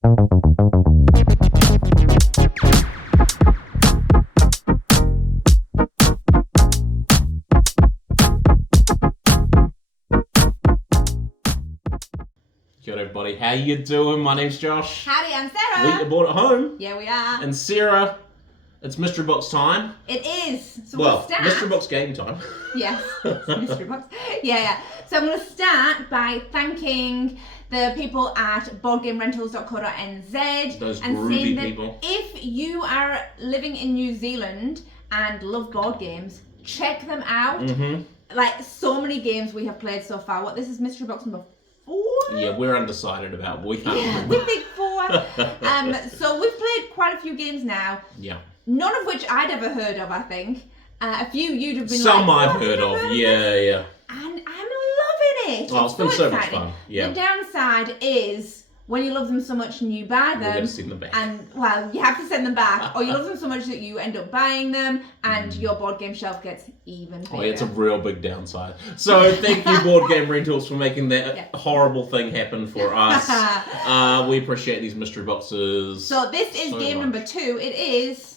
Kia ora everybody, how you doing? My name's Josh. Howdy, I'm Sarah. We are Boardgame. Yeah, we are. And Sarah, it's mystery box time. It is. So well, we'll start. mystery box game time. Yes, mystery box. Yeah. So I'm going to start by thanking the people at boardgamerentals.co.nz Those and groovy saying that people. if you are living in New Zealand and love board games, check them out. Mm-hmm. Like so many games we have played so far. What, this is mystery box number 4? Yeah, we're undecided about. We can't Yeah, remember. we think 4. So we've played quite a few games now. Yeah. None of which I'd ever heard of, I think. A few you'd have been Some like, I've heard of. Yeah. And I'm loving it. Oh, it's been so much fun. Yeah. The downside is when you love them so much and you buy them. We're going to send them back. And, well, you have to send them back. Or you love them so much that you end up buying them and your board game shelf gets even bigger. Oh, yeah, it's a real big downside. So thank you, Board Game Rentals, for making that horrible thing happen for us. We appreciate these mystery boxes. So this is so game much. number 2. It is...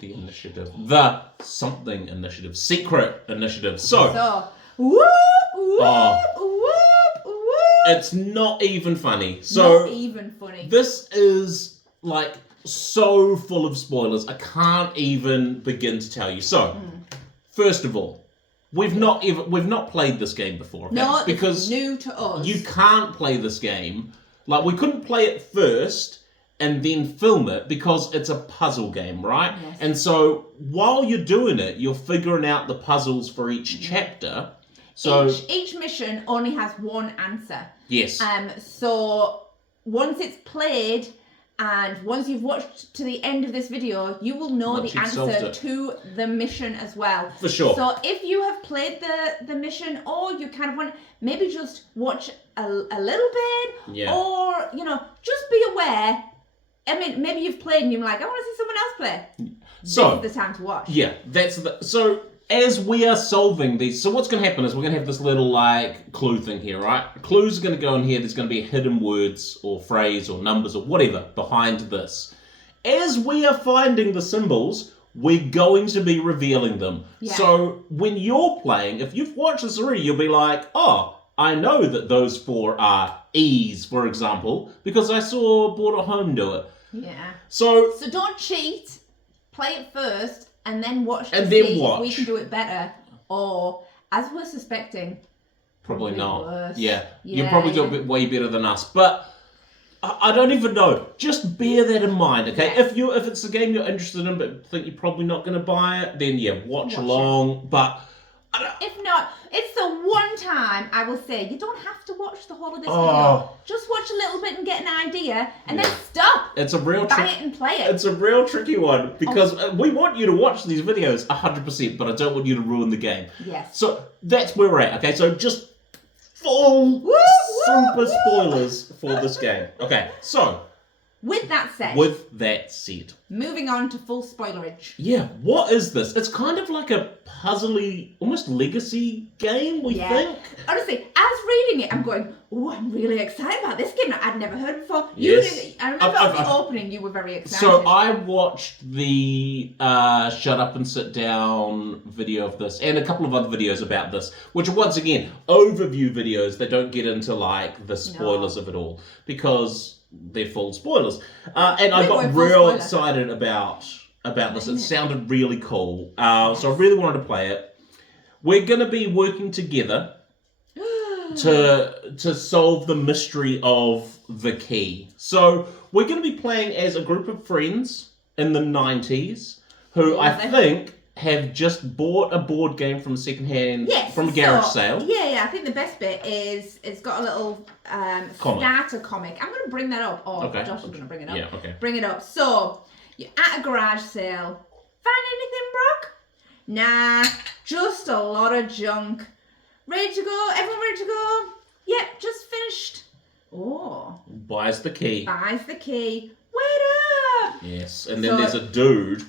The initiative. The something initiative. Secret initiative. So whoop, whoop, Oh. whoop, whoop. it's not even funny. So Not even funny. this is like so full of spoilers. I can't even begin to tell you. So first of all, we've not played this game before. Okay? No, because it's new to us. you can't play this game. Like, we couldn't play it first and then film it because it's a puzzle game, right? Yes. And so while you're doing it, you're figuring out the puzzles for each chapter. So each mission only has one answer. yes. So once it's played and once you've watched to the end of this video, you will know Once the you've solved answer it. to the mission as well. For sure. So if you have played the mission, or you kind of want maybe just watch a little bit, Yeah. or just be aware. I mean, maybe you've played and you're like, I want to see someone else play. So This is the time to watch. yeah, so as we are solving these, so what's going to happen is we're going to have this little like clue thing here, right? Clues are going to go in here. There's going to be hidden words or phrase or numbers or whatever behind this. As we are finding the symbols, we're going to be revealing them. Yeah. So when you're playing, if you've watched this already, you'll be like, oh, I know that those 4 are E's, for example, because I saw Boardgame do it. Yeah. So don't cheat. Play it first and then watch to And then see watch. if we can do it better. Or, as we're suspecting, probably not. worse. Yeah. You Yeah, probably do yeah. a bit way better than us. But I don't even know. Just bear that in mind, okay? Yeah. If it's a game you're interested in but think you're probably not going to buy it, then yeah, watch Watch along. But if not, it's the one time I will say you don't have to watch the whole of this Oh. video. Just watch a little bit and get an idea, and then stop. it's a real Buy it and play it. It's a real tricky one because we want you to watch these videos 100%, but I don't want you to ruin the game. Yes. So that's where we're at, okay? So just full super spoilers for this game. Okay, so With that said, moving on to full spoilerage. Yeah, what is this? It's kind of like a puzzly, almost legacy game, we think. Honestly, as reading it, I'm going, oh, I'm really excited about this game that I'd never heard before. Yes. I remember at the opening, you were very excited. So I watched the Shut Up and Sit Down video of this, and a couple of other videos about this, which are, once again, overview videos that don't get into, like, the spoilers of it all, because they're full spoilers. And I got real excited about this. It sounded really cool. So I really wanted to play it. We're going to be working together to solve the mystery of the key. So we're going to be playing as a group of friends in the 90s who I think have just bought a board game from secondhand, from a garage sale. Yeah, I think the best bit is it's got a little starter comic. I'm going to bring that up. Oh, Josh is going to bring it up. Yeah, okay. Bring it up. So, you're at a garage sale. Find anything, Brock? Nah, just a lot of junk. Ready to go? Everyone ready to go? Yep, just finished. Oh. Buys the key. Wait up! Yes, and then there's a dude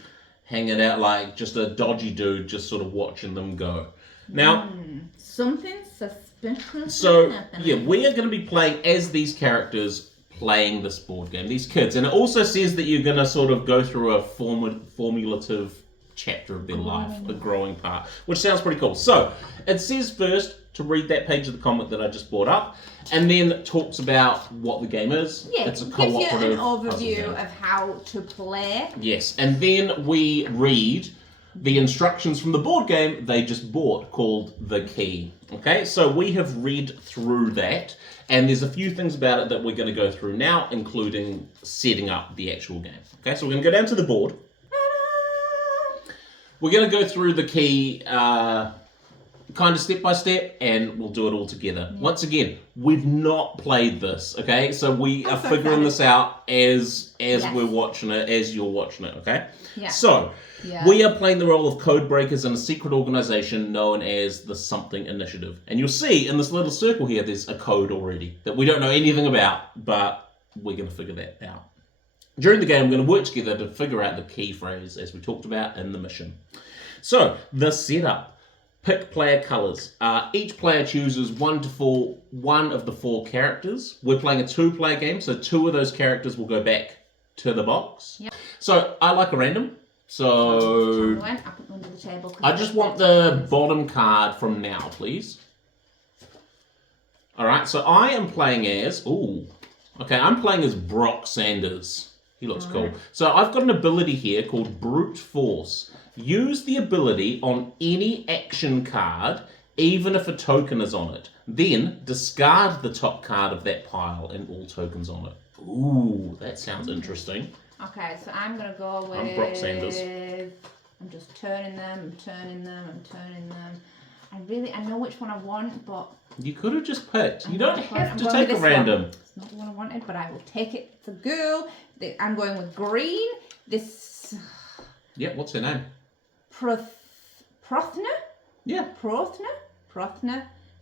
hanging out, like just a dodgy dude, just sort of watching them go. Now, something suspicious. so yeah, we are going to be playing as these characters, playing this board game, these kids. And it also says that you're going to sort of go through a formulative chapter of their life, a growing part, which sounds pretty cool. So it says first to read that page of the comic that I just brought up, and then talks about what the game is. Yeah, it's a gives you cooperative an overview of how to play. Yes, and then we read the instructions from the board game they just bought called The Key. Okay, so we have read through that, and there's a few things about it that we're going to go through now, including setting up the actual game. Okay, so we're going to go down to the board. We're going to go through The Key kind of step by step, and we'll do it all together. Yeah. Once again, we've not played this, okay? So we are figuring this out as we're watching it, as you're watching it, okay? Yeah. So, we are playing the role of code breakers in a secret organization known as the Something Initiative. And you'll see in this little circle here, there's a code already that we don't know anything about, but we're going to figure that out. During the game, we're going to work together to figure out the key phrase, as we talked about in the mission. So, the setup. Pick player colours. Each player chooses one of the 4 characters. We're playing a 2-player game, so 2 of those characters will go back to the box. Yep. So, I like a random. So, I just want the bottom card from now, please. Alright, so I am playing as... I'm playing as Brock Sanders. He looks cool. So I've got an ability here called Brute Force. Use the ability on any action card, even if a token is on it. Then discard the top card of that pile and all tokens on it. Ooh, that sounds interesting. Okay, so I'm going to go with... I'm Brock Sanders. I'm just turning them, I'm turning them. I know which one I want, but... You could have just picked. You don't have to take a random. It's not the one I wanted, but I will take it. It's a girl. I'm going with green. This... Yeah, what's her name? Prothna? Yeah. Prothna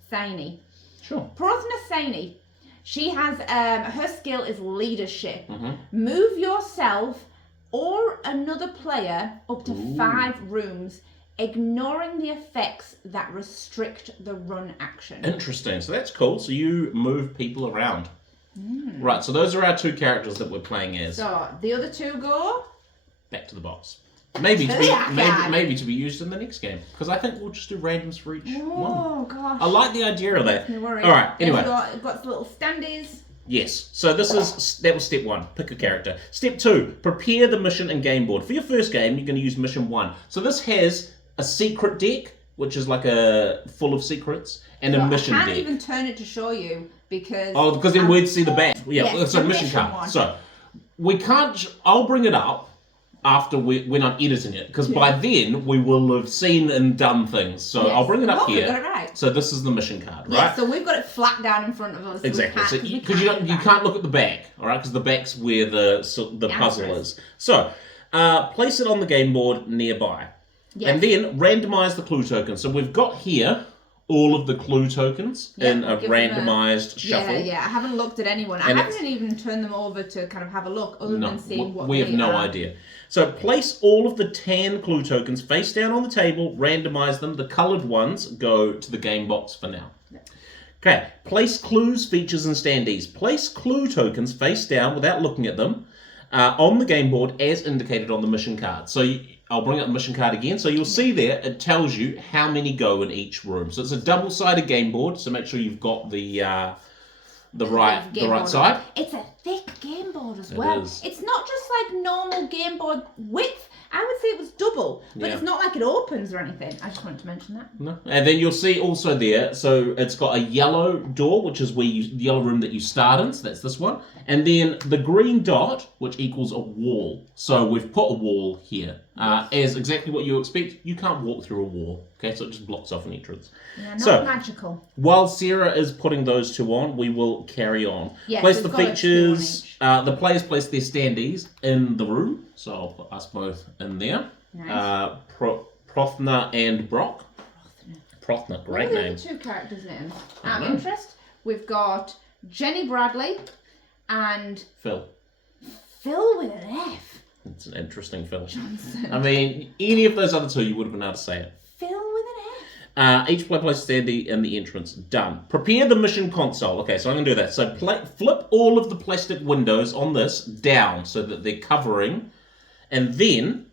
Saini. Sure. Prothna Saini. She has, her skill is leadership. Mm-hmm. Move yourself or another player up to 5 rooms, ignoring the effects that restrict the run action. Interesting. So that's cool. So you move people around. Right, so those are our 2 characters that we're playing as. So the other 2 go... back to the box. Maybe to be used in the next game. Because I think we'll just do randoms for each one. Oh, gosh. I like the idea of that. No worries. All right, anyway. We've got little standees. Yes, so that was step 1, pick a character. Step 2, prepare the mission and game board. For your first game, you're going to use mission 1. So this has a secret deck, which is like full of secrets, and a mission deck. I can't even turn it to show you because... Oh, because then we'd see the back. Yeah, so mission card. One. So, we can't... I'll bring it up after when I'm editing it, because by then we will have seen and done things. So I'll bring it up here. Got it right. So this is the mission card, right? Yeah, so we've got it flat down in front of us. Exactly. Because you can't look at the back, all right? Because the back's where the puzzle is. So place it on the game board nearby, and then randomize the clue tokens. So we've got here all of the clue tokens in a randomized shuffle. Yeah. I haven't looked at anyone. I haven't even turned them over to kind of have a look, other than seeing what we have no idea. So place all of the tan clue tokens face down on the table, randomize them. The coloured ones go to the game box for now. Okay, place clues, features, and standees. Place clue tokens face down without looking at them on the game board as indicated on the mission card. So I'll bring up the mission card again. So you'll see there, it tells you how many go in each room. So it's a double-sided game board, so make sure you've got the right side. It's a thick game board as well. It's not just like normal game board width. I would say it was double, but it's not like it opens or anything. I just wanted to mention that. No. And then you'll see also there, so it's got a yellow door, which is the yellow room that you start in, so that's this one. And then the green dot, which equals a wall. So we've put a wall here. As exactly what you expect, you can't walk through a wall. Okay, so it just blocks off an entrance. Yeah, not magical. While Sarah is putting those 2 on, we will carry on. Yes, place the features. The players place their standees in the room. So I'll put us both in there. Nice. Prothna and Brock. Prothna, great name. What are the 2 characters' names? Out of interest, we've got Jenny Bradley and... Phil. Phil with an F. It's an interesting Phil. Johnson. I mean, any of those other 2, you would have been able to say it. Phil with an F. Each player places standee in the entrance. Done. Prepare the mission console. Okay, so I'm going to do that. So flip all of the plastic windows on this down so that they're covering. And then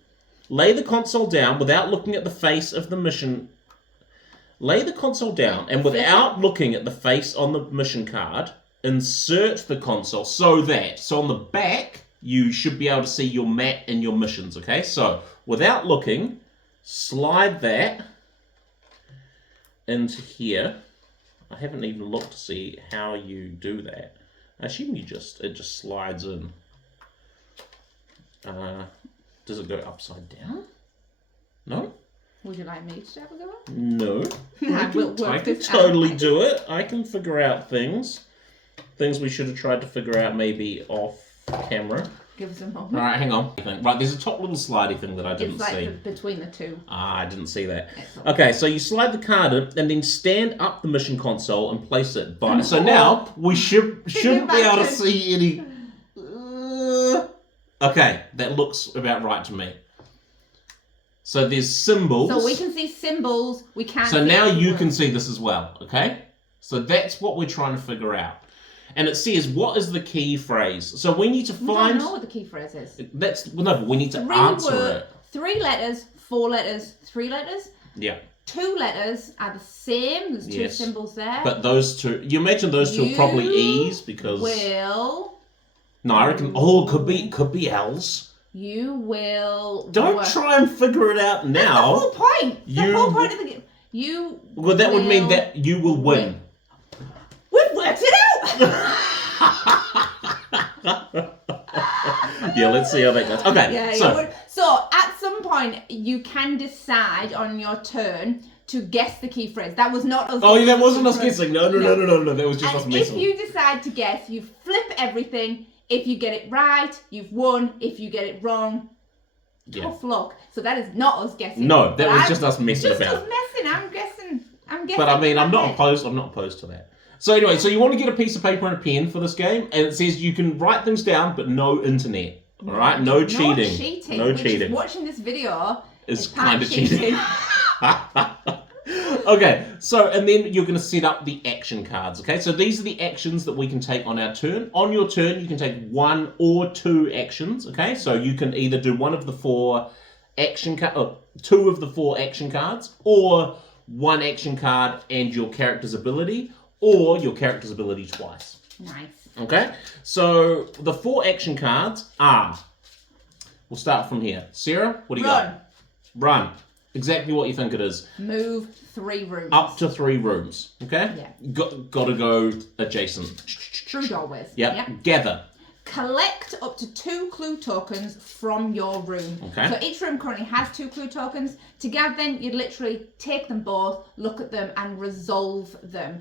lay the console down without looking at the face of the mission. Lay the console down and without looking at the face on the mission card, insert the console so on the back, you should be able to see your map and your missions, okay? So without looking, slide that into here. I haven't even looked to see how you do that. I assume it just slides in. Does it go upside down? No? Would you like me to have a go? No. I can totally do it. I can figure out things. Things we should have tried to figure out maybe off camera. Give us a moment. Alright, hang on. Right, there's a top little slidey thing that I didn't see. It's between the two. I didn't see that. Excellent. Okay, so you slide the card in and then stand up the mission console and place it by. So now we shouldn't be able to see any. Okay, that looks about right to me. So there's symbols. So we can see symbols. We can't. So now you can see this as well. Okay. So that's what we're trying to figure out. And it says, what is the key phrase? So we need to find... We don't know what the key phrase is. No, but we need to answer it. 3 letters, 4 letters, 3 letters. Yeah. 2 letters are the same. There's 2 symbols there. But those two... You imagine those two are probably E's because... No, I reckon... Oh, could be L's. You will... Don't try and figure it out now. That's the whole point. The whole point of the game. Well, that would mean that you will win. We've worked it out! Yeah, let's see how that goes. Okay, yeah, so at some point you can decide on your turn to guess the key phrase. That was not us. Oh, yeah, that wasn't us guessing. No. That was just us messing. If you decide to guess, you flip everything. If you get it right, you've won. If you get it wrong, tough luck. So that is not us guessing. No, that was just us messing about. Just us messing. I'm guessing. But I mean, I'm not opposed to that. So anyway, so you want to get a piece of paper and a pen for this game, and it says you can write things down, but no internet. All right, no cheating. No cheating. Just watching this video is kind of cheating. Okay, so and then you're going to set up the action cards. Okay, so these are the actions that we can take on our turn. On your turn, you can take 1 or 2 actions. Okay, so you can either do one of the 4 action cards, 2 of the 4 action cards, or 1 action card and your character's ability, or your character's ability twice. Nice. Okay, so the 4 action cards are, we'll start from here. Sarah, what do you got? Run. Exactly what you think it is. Move 3 rooms. Up to 3 rooms, okay? Yeah. Got to go adjacent. Through doorways. Yep. Gather. Collect up to 2 clue tokens from your room. Okay. So each room currently has 2 clue tokens. To gather them, you literally take them both, look at them, and resolve them.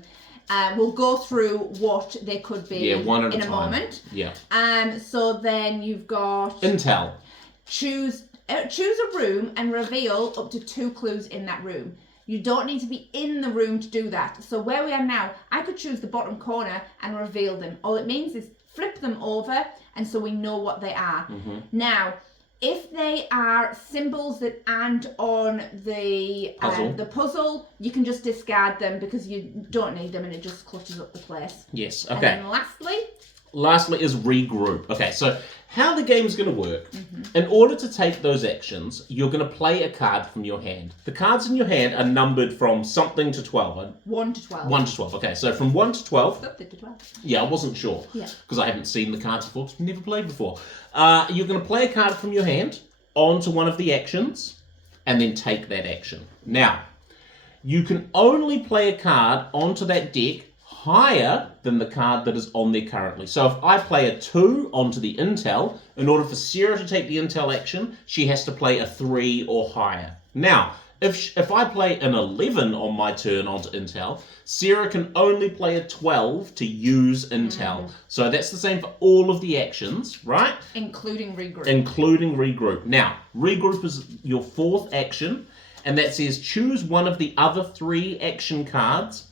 We'll go through what they could be one at in a a time. moment. Yeah. So then you've got Intel. Choose a room and reveal up to 2 clues in that room. You don't need to be in the room to do that. So where we are now, I could choose the bottom corner and reveal them. All it means is flip them over, and so we know what they are. Mm-hmm. Now, if they are symbols that aren't on the puzzle, you can just discard them because you don't need them and it just clutters up the place. Yes, okay. And then lastly is regroup. Okay, so how the game's going to work, in order to take those actions, you're going to play a card from your hand. The cards in your hand are numbered from something to 12. 1 to 12. 1 to 12, okay. So from 1 to 12. Something to 12. Yeah, I wasn't sure. Yeah. Because I haven't seen the cards before, because I've never played before. You're going to play a card from your hand onto one of the actions, and then take that action. Now, you can only play a card onto that deck higher than the card that is on there currently. So if I play a 2 onto the Intel, in order for Sarah to take the Intel action, she has to play a 3 or higher. Now, if I play an 11 on my turn onto Intel, Sarah can only play a 12 to use Intel. So that's the same for all of the actions, right? Including regroup. Including regroup. Now, regroup is your 4th action, and that says choose one of the other 3 action cards,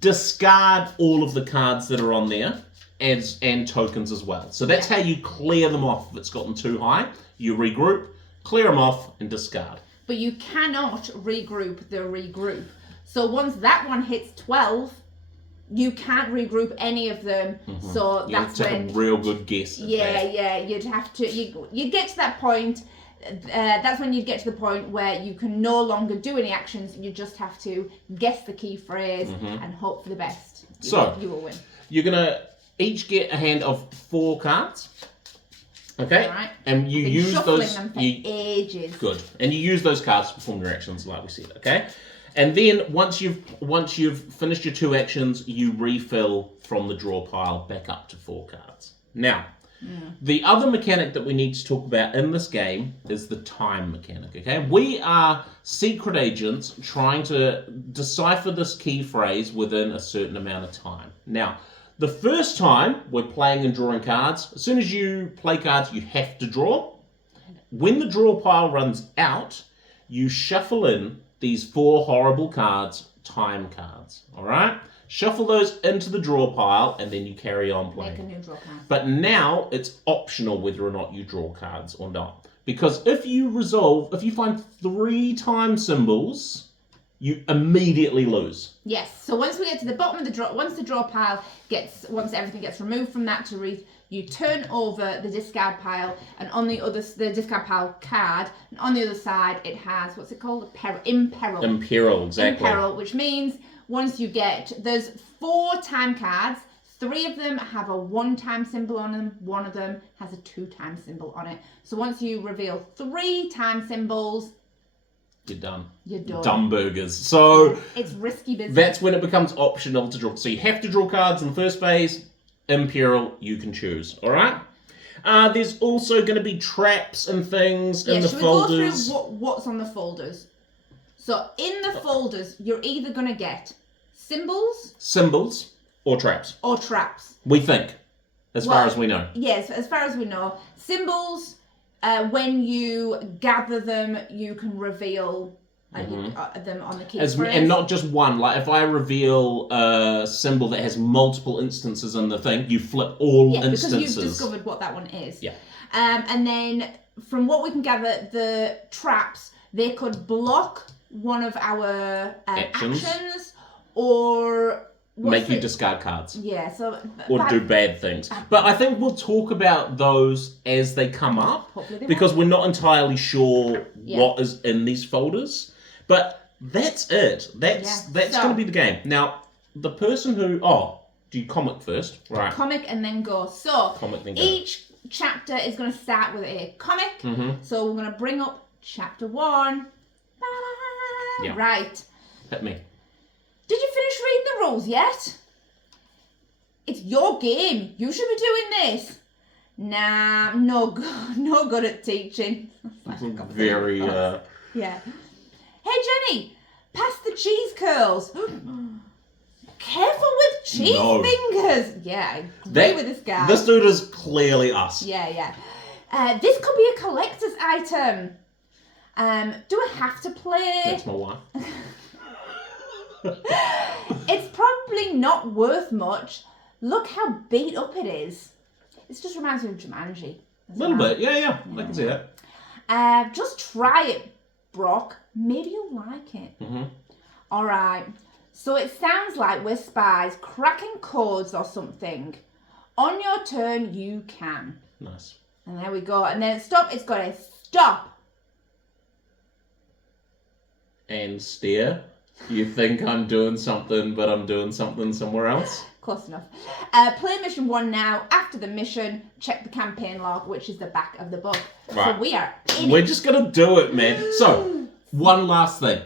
discard all of the cards that are on there, and tokens as well. So that's how you clear them off if it's gotten too high. You regroup, clear them off, and discard. But you cannot regroup the regroup. So once that one hits 12, you can't regroup any of them. So You that's have to when take a real good guess. you'd have to you get to that point. That's when you'd get to the point where you can no longer do any actions. You just have to guess the key phrase and hope for the best. You will win. You're gonna each get a hand of 4 cards. Okay, Right. and you use those. Them for ages. Good, and you use those cards to perform your actions, like we said. Okay, and then once you've finished your 2 actions, you refill from the draw pile back up to 4 cards. Now, the other mechanic that we need to talk about in this game is the time mechanic. Okay, we are secret agents trying to decipher this key phrase within a certain amount of time. Now, the first time we're playing and drawing cards, as soon as you play cards, you have to draw. When the draw pile runs out, you shuffle in these 4 horrible cards, time cards. All right? Shuffle those into the draw pile, and then you carry on playing. Make a new draw card. But now it's optional whether or not you draw cards or not. Because if you find 3 time symbols, you immediately lose. Yes. So once we get to the bottom of the draw, once everything gets removed from that you turn over the discard pile, and on the discard pile card, and on the other side it has, what's it called? Imperil. Imperil, exactly. Imperil, which means once you there's 4 time cards. 3 of them have a 1 time symbol on them. 1 of them has a 2 time symbol on it. So once you reveal 3 time symbols, you're done. You're done. Dumb burgers. So it's risky business. That's when it becomes optional to draw. So you have to draw cards in the first phase. Imperial, you can choose. All right. There's also going to be traps and things in the folders. Should we go through what's on the folders? So in the folders, you're either going to get symbols, or traps. We think, as far as we know. Yes, as far as we know, symbols. When you gather them, you can reveal them on the key phrase. And not just one. Like if I reveal a symbol that has multiple instances in the thing, you flip all instances. Because you've discovered what that one is. Yeah. And then from what we can gather, the traps, they could block one of our actions or make you discard cards. Yeah, or do bad things. But I think we'll talk about those as they come up, because we're not entirely sure what is in these folders. But that's it. That's going to be the game. Now, the person who do you comic first? Right. Comic and then go. So comic, then go. Each chapter is going to start with a comic. So we're going to bring up chapter 1. Yeah. Right. Hit me. Did you finish reading the rules yet? It's your game. You should be doing this. Nah, no good at teaching. Very, Yeah. Hey, Jenny, pass the cheese curls. Careful with cheese fingers. Yeah, I agree with this guy. This dude is clearly us. Yeah. This could be a collector's item. Do I have to play? That's my wife. It's probably not worth much. Look how beat up it is. This just reminds me of Jumanji. A little bit, yeah. I can see that. Just try it, Brock. Maybe you'll like it. All right. So it sounds like we're spies cracking codes or something. On your turn, you can. Nice. And there we go. And then stop. It's got to stop. And stare. You think I'm doing something, but I'm doing something somewhere else? Close enough. Play mission 1 now. After the mission, check the campaign log, which is the back of the book. Right. So we are We're just going to do it, man. So, one last thing.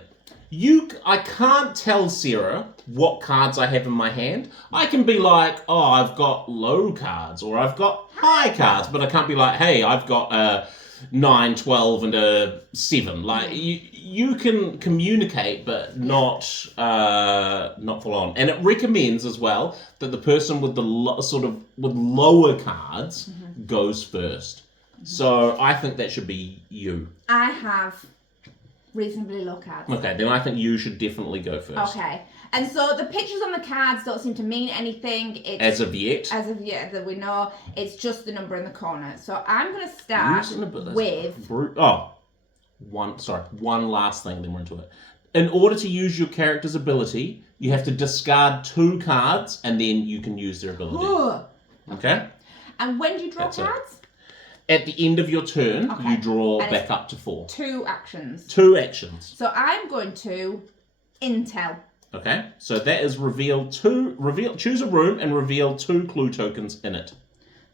I can't tell Sarah what cards I have in my hand. I can be like, I've got low cards, or I've got high cards, but I can't be like, hey, I've got a 9, 12, and a 7. Like, you can communicate, but not full on. And it recommends as well that the person with the with lower cards goes first. So I think that should be you. I have reasonably low cards. Okay, then I think you should definitely go first. Okay. And so the pictures on the cards don't seem to mean anything. As of yet, that we know, it's just the number in the corner. So I'm going to start with... one last thing, then we're into it. in order to use your character's ability, you have to discard 2 cards, and then you can use their ability. Okay? And when do you draw That's it. cards? At the end of your turn, Okay. you draw And back up to 4. 2 actions. 2 actions. So I'm going to intel. Okay? So that is choose a room and reveal 2 clue tokens in it.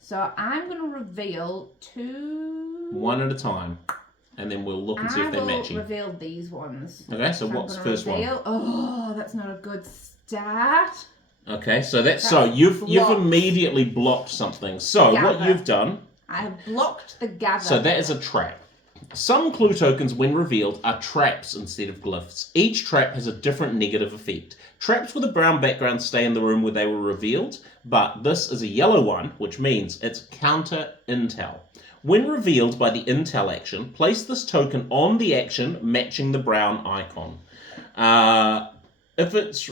So I'm going to reveal 2... 1 at a time. And then we'll look and see if they're matching. I will reveal these ones. Okay, so what's the first one? Oh, that's not a good start. Okay, so you've blocked. Immediately blocked something. So what you've done... I have blocked the gather. So that is a trap. Some clue tokens, when revealed, are traps instead of glyphs. Each trap has a different negative effect. Traps with a brown background stay in the room where they were revealed, but this is a yellow one, which means it's counter intel. When revealed by the intel action, place this token on the action matching the brown icon. If it's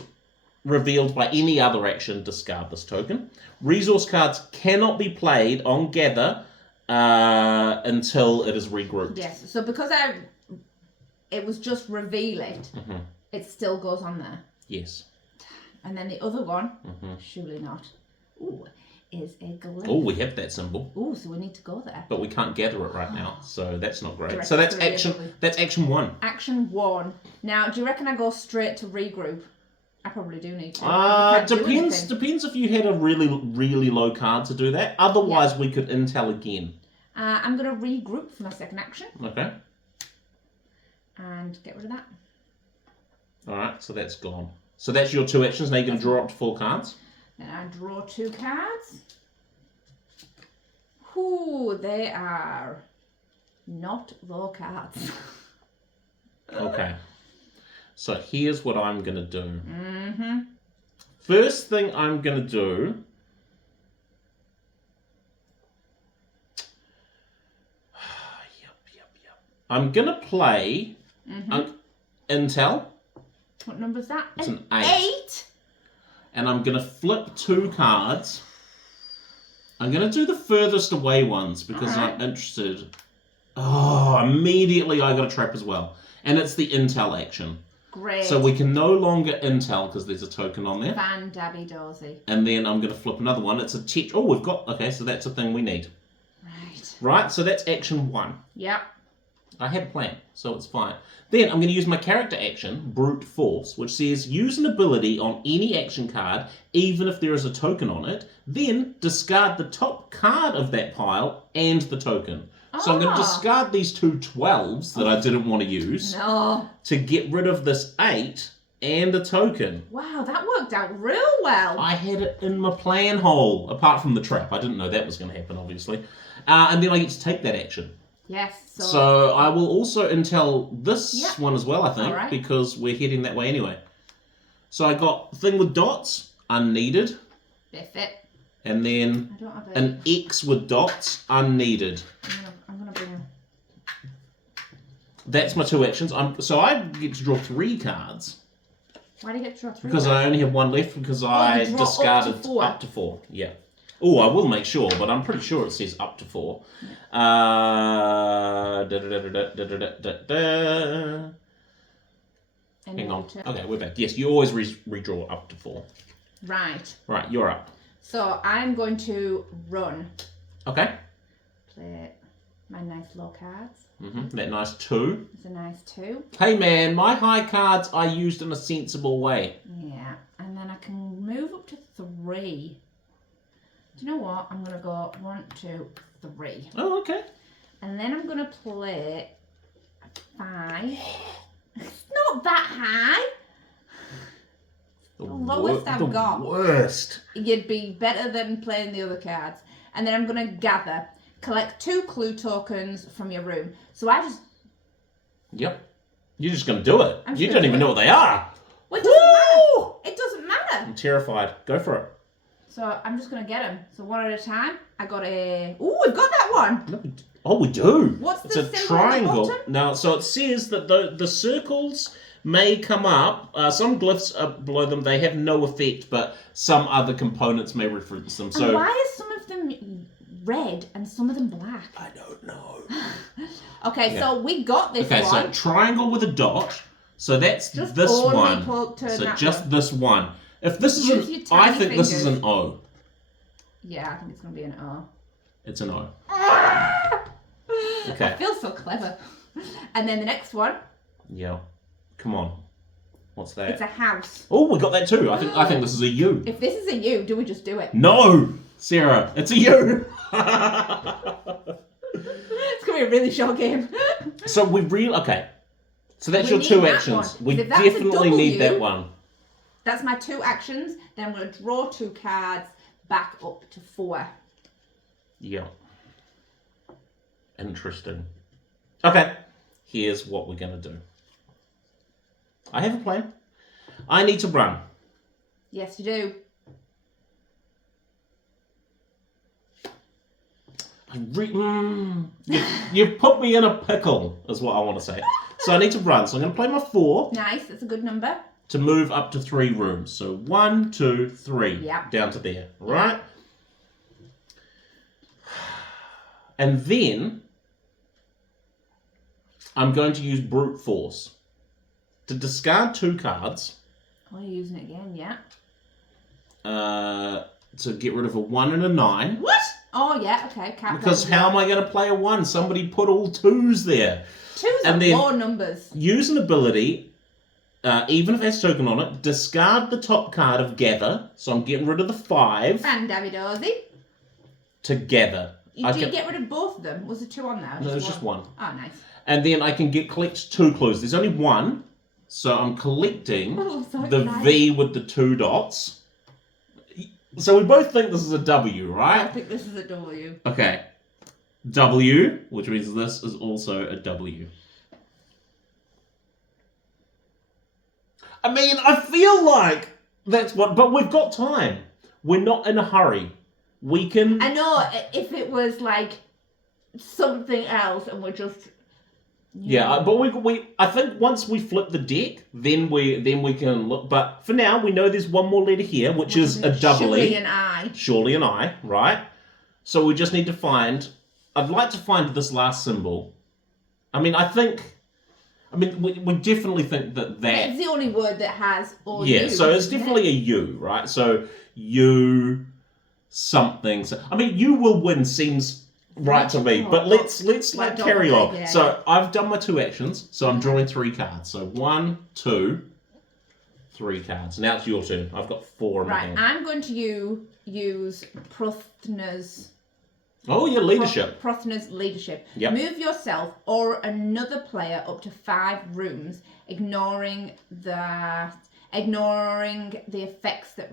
revealed by any other action, discard this token. Resource cards cannot be played on gather until it is regrouped. Yes, so because it was just reveal it, it still goes on there. Yes. And then the other one, surely not. Ooh, is a glyph. Oh, we have that symbol. Ooh, so we need to go there. But we can't gather it right now, so that's not great. Direct So that's three, action. probably. That's action 1. Action 1. Now, do you reckon I go straight to regroup? I probably do need to. You can't do anything. Depends if you had a really, really low card to do that. Otherwise, we could intel again. I'm going to regroup for my second action. Okay. And get rid of that. All right, so that's gone. So that's your 2 actions. Now you're going to draw up to 4 cards. Then I draw 2 cards. Ooh, they are not low cards. Okay. So here's what I'm going to do. First thing I'm going to do... I'm going to play Intel. What number's that? It's an 8. 8? And I'm going to flip 2 cards. I'm going to do the furthest away ones because I'm interested. Oh, immediately I got a trap as well. And it's the Intel action. Great. So we can no longer Intel because there's a token on there. Fan Dabby Dorsey. And then I'm going to flip another one. It's a tech. Oh, we've got... Okay, so that's a thing we need. Right. Right, so that's action 1. Yep. I had a plan, so it's fine. Then I'm going to use my character action, Brute Force, which says use an ability on any action card, even if there is a token on it, then discard the top card of that pile and the token. So I'm going to discard these 2 12s that I didn't want to use to get rid of this 8 and a token. Wow, that worked out real well. I had it in my plan hole, apart from the trap. I didn't know that was going to happen, obviously. And then I get to take that action. Yes. So I will also intel this one as well, I think, because we're heading that way anyway. So I got thing with dots, unneeded. Biff it. And then an X with dots, unneeded. I'm gonna bring him. That's my 2 actions. So I get to draw 3 cards. Why do you get to draw 3 Because cards? I only have 1 left because I discarded up to 4. Yeah. Oh, I will make sure, but I'm pretty sure it says up to 4. Hang on. Okay, we're back. Yes, you always redraw up to 4. Right. Right, you're up. So I'm going to run. Okay. Play my nice low cards. That nice 2. It's a nice 2. Hey man, my high cards I used in a sensible way. Yeah, and then I can move up to 3. Do you know what? I'm going to go 1, 2, 3. Oh, okay. And then I'm going to play 5. It's not that high. The lowest I've got. The worst. You'd be better than playing the other cards. And then I'm going to gather. Collect 2 clue tokens from your room. So I just... Yep. You're just going to do it. You don't even know what they are. Well, it doesn't matter. It doesn't matter. I'm terrified. Go for it. So I'm just going to get them. So 1 at a time. I got a... Ooh, we've got that one. No, we do. What's it's the a symbol triangle. at the bottom? Now, so it says that the circles may come up. Some glyphs below them, they have no effect, but some other components may reference them. So and why is some of them red and some of them black? I don't know. Okay, so we got this one. Okay, so triangle with a dot. So that's Just this only one. turn So that just one. this one. If this is Use your an, I tiny think this is fingers. an O. Yeah, I think it's going to be an O. It's an O. I feel so clever. And then the next one. Yeah. Come on. What's that? It's a house. Oh, we got that too. I think this is a U. If this is a U, do we just do it? No, Sarah, it's a U. It's going to be a really short game. So we really okay. So that's We your need two that actions. one. We If that's a definitely need W, that one. That's my 2 actions. Then I'm going to draw 2 cards back up to 4. Yeah. Interesting. Okay. Here's what we're going to do. I have a plan. I need to run. Yes, you do. You've put me in a pickle, is what I want to say. So I need to run. So I'm going to play my 4 Nice. That's a good number. to move up to 3 rooms. So 1, 2, 3. Yep. Down to there. Right? And then I'm going to use brute force to discard 2 cards. Oh, you're using it again, yeah. To get rid of a 1 and a 9. What? Oh, yeah, okay. Can't Because how am I going to play a 1? Somebody put all 2s there. 2s and are then low numbers. Use an ability, even if it has token on it, discard the top card of gather. So I'm getting rid of the 5 And Davidosi. to gather. Did you get rid of both of them? Was there 2 on there? No, there's just 1. Oh, nice. And then I can collect 2 clues. There's only 1. So I'm collecting the V with the 2 dots. So we both think this is a W, right? I think this is a W. Okay. W, which means this is also a W. I mean, I feel like that's what... But we've got time. We're not in a hurry. We can... I know if it was like something else and we're just... Yeah, but we I think once we flip the deck, then we can look. But for now, we know there's one more letter here, which is a double E. Surely an I. Surely an I, right? So we just need to find... I'd like to find this last symbol. I mean, we definitely think that... It's the only word that has all Yeah, U, so it's isn't definitely a U, right? So U something. So, I mean, you will win seems... right to me, but let's carry on. Yeah, so I've done my 2 actions, so I'm drawing 3 cards. So 1, 2, 3 cards. Now it's your turn. I've got 4 in my hand. I'm going to use Prothna's. Oh, your leadership. Prothna's leadership. Yep. Move yourself or another player up to 5 rooms, ignoring the effects that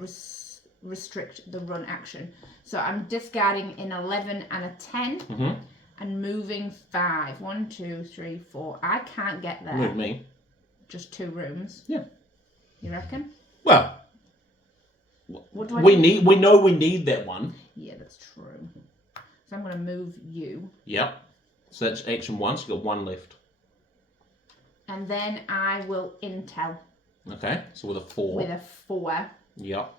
restrict the run action. So I'm discarding an 11 and a 10 and moving 5. 1, 2, 3, 4. I can't get there. Move me. Just 2 rooms. Yeah. You reckon? Well, what do I we do? we know we need that one. Yeah, that's true. So I'm going to move you. Yep. So that's action 1. So you've got 1 left. And then I will intel. Okay. So with a 4. With a 4. Yep.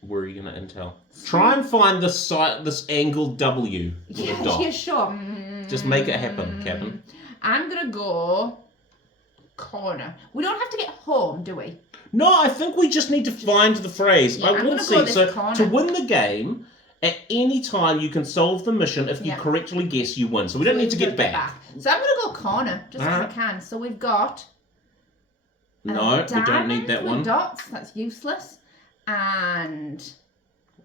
Where are you going to intel? Try and find this angled W with a dot. Yeah, sure. Just make it happen, Captain. I'm going to go corner. We don't have to get home, do we? No, I think we just need to find the phrase. Yeah, I will see. So corner. to win the game, at any time you can solve the mission. If you correctly guess, you win. So we don't need to get back. So I'm going to go corner, just because I can. So we've got... No, we don't need that one. Dots, that's useless. And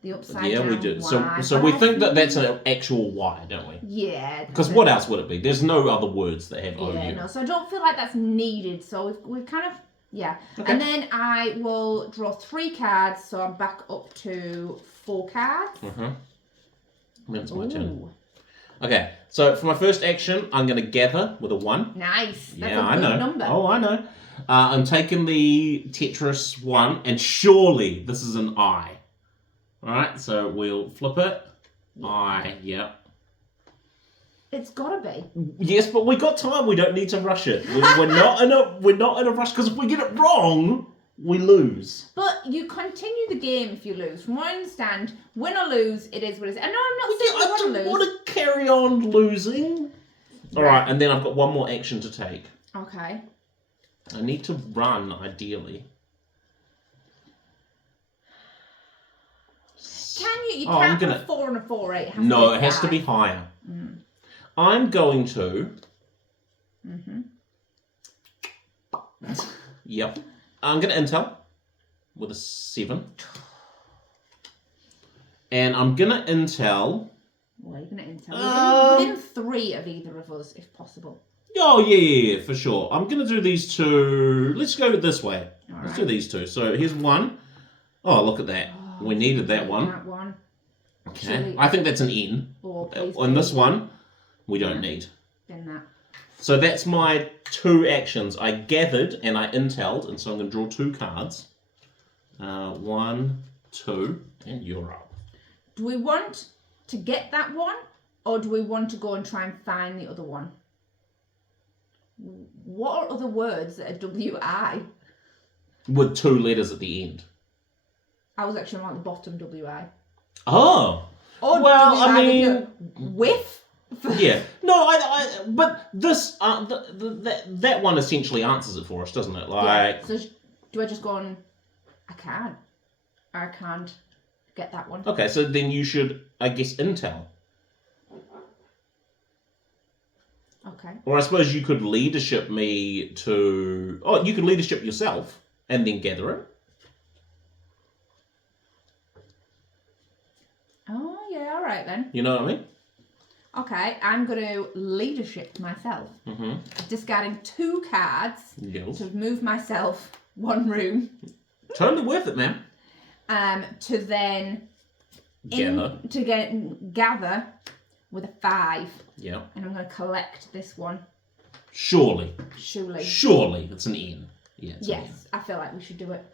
the upside down we do. Y. So we think that that's an actual Y, don't we? Yeah. Because what else would it be? There's no other words that have OU. Yeah, no. So I don't feel like that's needed. So we've kind of... Yeah. Okay. And then I will draw 3 cards, so I'm back up to 4 cards. That's my turn. Okay, so for my first action, I'm going to gather with a 1. Nice. That's Yeah, a good I know. number. Oh, I know. I'm taking the Tetris 1, and surely this is an I. Alright, so we'll flip it. Yeah. I, yep. It's gotta be. Yes, but we got time. We don't need to rush it. We're not in a rush, because if we get it wrong, we lose. But you continue the game if you lose. From what I understand, win or lose, it is what it is. And no, I'm not saying I you don't want to lose. want to carry on losing. Alright, and then I've got one more action to take. Okay. I need to run, ideally. Can you? You can't put a 4 and a 4, 8. No, it has to be higher. I'm going to... Yep. I'm going to intel with a 7. And I'm going to intel... Well, you're going to intel. Within 3 of either of us, if possible. Oh, yeah, for sure. I'm going to do these 2... Let's go this way. Let's do these 2. So here's 1. Oh, look at that. We needed that one. That one. Okay. I think that's an N. Please, on this one, we don't need. Then that. So that's my 2 actions. I gathered and I intelled, and so I'm going to draw 2 cards. 1, 2, and you're up. Do we want to get that one, or do we want to go and try and find the other one? What are other words that are W-I? With 2 letters at the end. I was actually on the bottom W-I. Oh. Or well, W-I I mean... With? Yeah. No, but this, that one essentially answers it for us, doesn't it? Like... Yeah. So do I just go on, I can't get that one. Okay, so then you should, I guess, intel. Okay. Or I suppose you could leadership me to... Oh, you could leadership yourself and then gather it. Oh, yeah, all right then. You know what I mean? Okay, I'm going to leadership myself. Discarding 2 cards to move myself 1 room. Totally worth it, man. To then gather with a 5. Yeah. And I'm going to collect this one. Surely. Surely. It's an N. Yeah. Yes, I feel like we should do it.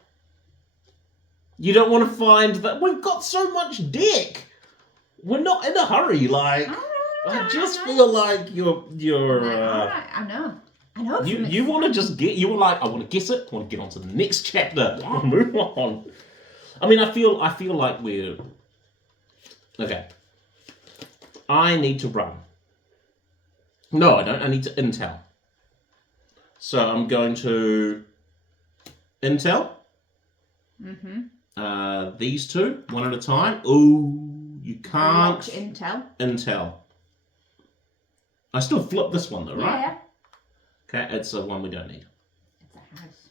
You don't want to find that we've got so much deck. We're not in a hurry. Like, I just feel like you're. All right, I know. You want to just get. You were like, I want to guess it. I want to get on to the next chapter. Yeah. We'll move on. I mean, I feel like we're. Okay. I need to run. No, I don't. I need to intel. So I'm going to intel. These 2, 1 at a time. Ooh, you can't. Intel. I still flip this one though, right? Yeah. Okay, it's a one we don't need. It's a house.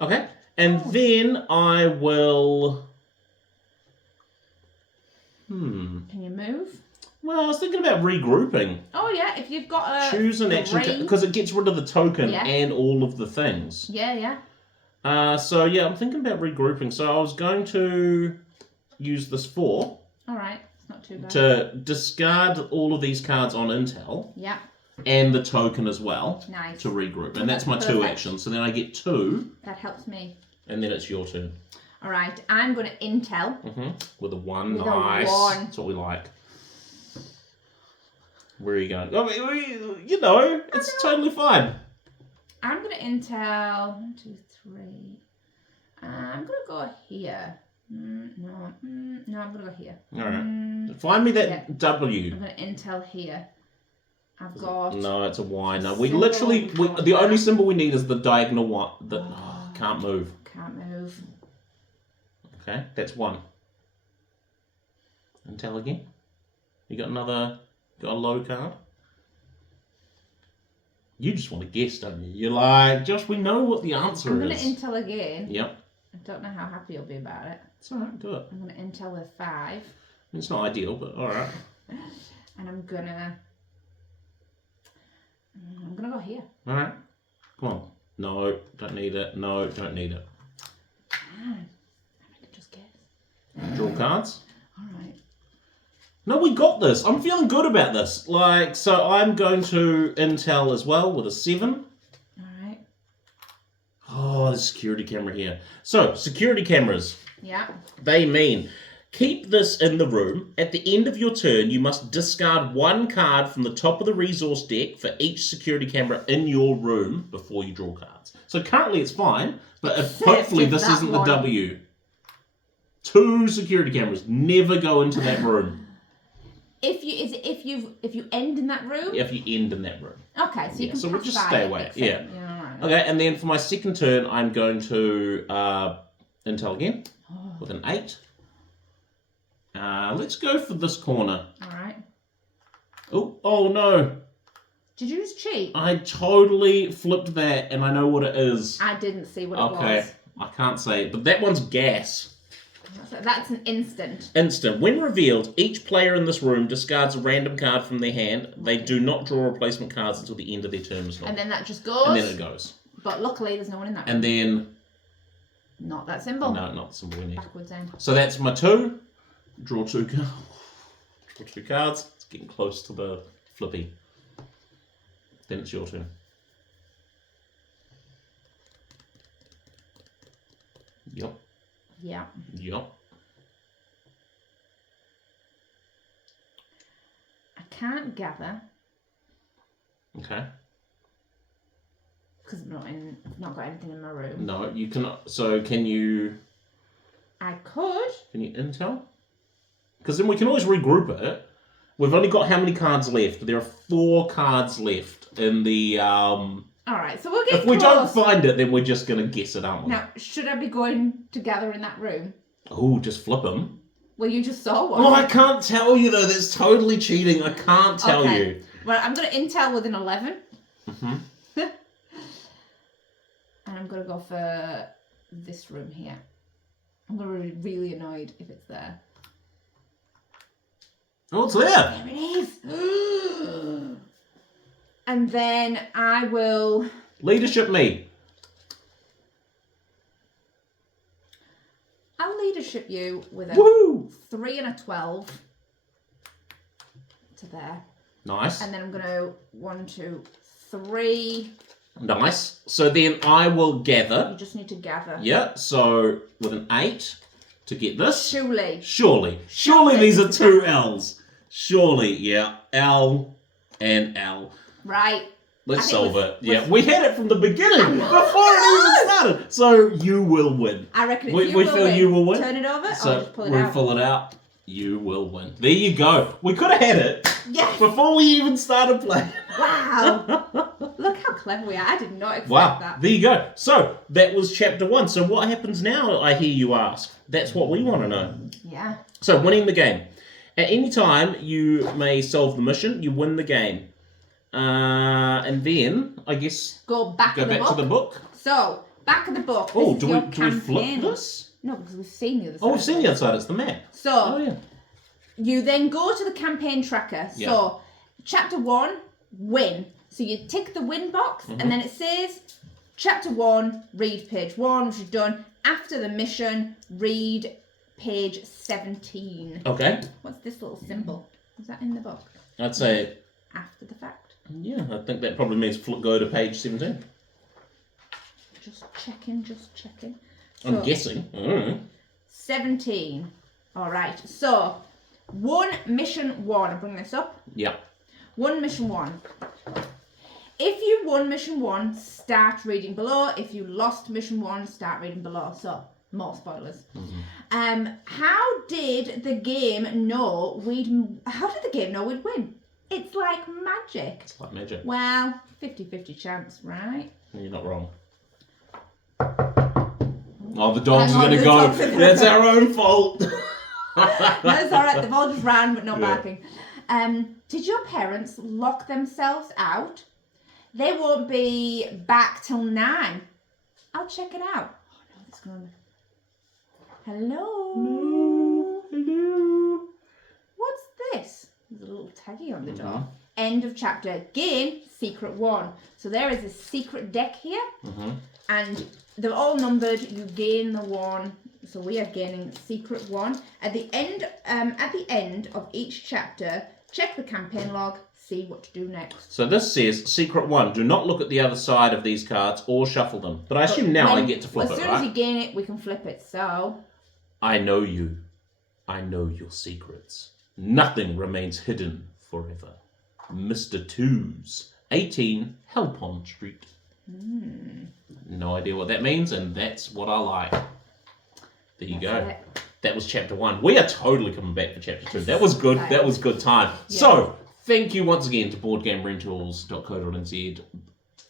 Okay, and then I will. Can you move? Well, I was thinking about regrouping. Oh yeah, if you've got a choose an action because it gets rid of the token and all of the things. Yeah. So yeah, I'm thinking about regrouping. So I was going to use this 4. All right, it's not too bad. To discard all of these cards on intel. Yeah. And the token as well. Nice. To regroup, and that's my 2 actions. So then I get 2. That helps me. And then it's your turn. All right, I'm going to intel. With a 1. With nice. A 1. That's what we like. Where are you going? I mean, you know, it's totally fine. I'm going to intel 1, 2, 3. I'm going to go here. No, I'm going to go here. All right. Find me that W. I'm going to intel here. I've got... No, it's a Y. No, we literally... the only symbol we need is the diagonal one. Can't move. Can't move. Okay, that's 1. Intel again. You got another... Got a low card? You just want to guess, don't you? You're like, Josh, we know what the answer I'm is. going to intel again. Yep. I don't know how happy you'll be about it. It's alright, do it. I'm going to intel with 5. It's not ideal, but alright. And I'm going to go here. Alright. Come on. No, don't need it. No, don't need it. I can just guess. Draw cards. Alright. No, we got this. I'm feeling good about this. Like, so I'm going to intel as well with a 7. Alright. Oh, there's a security camera here. So, security cameras. Yeah. They mean, keep this in the room. At the end of your turn, you must discard 1 card from the top of the resource deck for each security camera in your room before you draw cards. So currently it's fine, but hopefully this isn't the W. 2 security cameras. Never go into that room. If you end in that room? If you end in that room. Okay, so you can so we'll just pass stay by away. it, Yeah. All right. Okay, and then for my second turn, I'm going to intel again with an 8. Let's go for this corner. All right. Oh no. Did you just cheat? I totally flipped that, and I know what it is. I didn't see what it was. Okay, I can't say it, but that one's gas. That's an instant. Instant. When revealed, each player in this room discards a random card from their hand. They do not draw replacement cards until the end of their turn is gone. And then that just goes. And then it goes. But luckily, there's no one in that room. And then... Not that symbol. No, not the symbol we need. Backwards end. So that's my 2. Draw 2 cards. Draw 2 cards. It's getting close to the flippy. Then it's your turn. Yep. Yeah. Yep. I can't gather. Okay. Because I've not got anything in my room. No, you cannot. So can you... I could. Can you intel? Because then we can always regroup it. We've only got how many cards left? There are 4 cards left in the... Alright, so we'll get If we close. don't find it, then we're just going to guess it, aren't we? Now, should I be going to gather in that room? Oh, just flip them. Well, you just saw one. Oh, I can't tell you, though. That's totally cheating. I can't tell you. Well, I'm going to intel with an 11. Mm-hmm. And I'm going to go for this room here. I'm going to be really annoyed if it's there. Oh, it's there. There it is. And then I will... Leadership me. I'll leadership you with a Woohoo! 3 and a 12 to there. Nice. And then I'm going to 1, 2, 3. Nice. So then I will gather. You just need to gather. Yeah, so with an 8 to get this. Surely. Surely these are 2 L's. Surely, yeah. L and L. Right. Let's solve it. Yeah, we had it from the beginning before it even started. So you will win. I reckon if we you will feel win, you will win. turn it over So or just pull it we out. pull it out. You will win. There you go. We could have had it before we even started playing. Wow. Look how clever we are. I did not expect that. There you go. So that was chapter 1. So what happens now, I hear you ask? That's what we want to know. Yeah. So winning the game. At any time, you may solve the mission. You win the game. And then, I guess, go back to the book. So, back of the book. Oh, this do is we flip this? No, because we've seen the other side. Oh, we've seen the other side. It's the map. So, you then go to the campaign tracker. Yeah. So, chapter 1, win. So you tick the win box, and then it says, chapter 1, read page 1, which you've done. After the mission, read page 17. Okay. What's this little symbol? Is that in the book? I'd say... After the fact. Yeah, I think that probably means go to page 17. Just checking. So, I'm guessing. 17. All right. So, mission 1. I'll bring this up. Yeah. Mission 1. If you won mission 1, start reading below. If you lost mission 1, start reading below. So, more spoilers. How did the game know we'd win? It's like magic. It's like magic. Well, 50-50 chance, right? You're not wrong. Oh, the dogs Hang are on, going to the go. dogs are gonna That's go. our own fault. That's all right. They've all just ran, but no Yeah. barking. Did your parents lock themselves out? They won't be back till 9. I'll check it out. Oh no, it's going. Hello. Hello. What's this? There's a little taggy on the door. End of chapter. Gain secret 1. So there is a secret deck here, and they're all numbered. You gain the 1. So we are gaining secret 1. At the end of each chapter, check the campaign log. See what to do next. So this says, secret 1, do not look at the other side of these cards or shuffle them. But I assume now I get to flip it, right? As soon as you gain it, we can flip it. So... I know you. I know your secrets. Nothing remains hidden forever. Mr. Twos, 18 Hellpond Street. No idea what that means, and that's what I like. There you go. That was chapter 1. We are totally coming back for chapter 2. That was good. That was good time. Yeah. So, thank you once again to boardgamerentals.co.nz.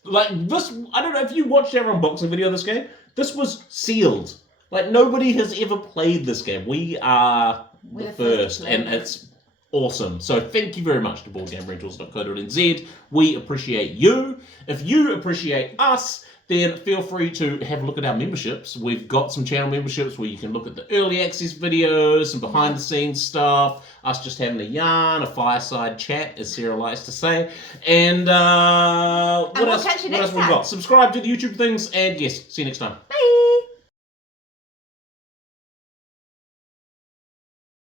Like this, I don't know if you watched our unboxing video of this game. This was sealed. Like nobody has ever played this game. We are the first, and it's awesome. So thank you very much to boardgamerentals.co.nz. We appreciate you. If you appreciate us, then feel free to have a look at our memberships. We've got some channel memberships where you can look at the early access videos and behind the scenes stuff, us just having a yarn, a fireside chat, as Sarah likes to say. And what else? Catch you What next else we got? Subscribe to the YouTube things, and yes, see you next time. Bye.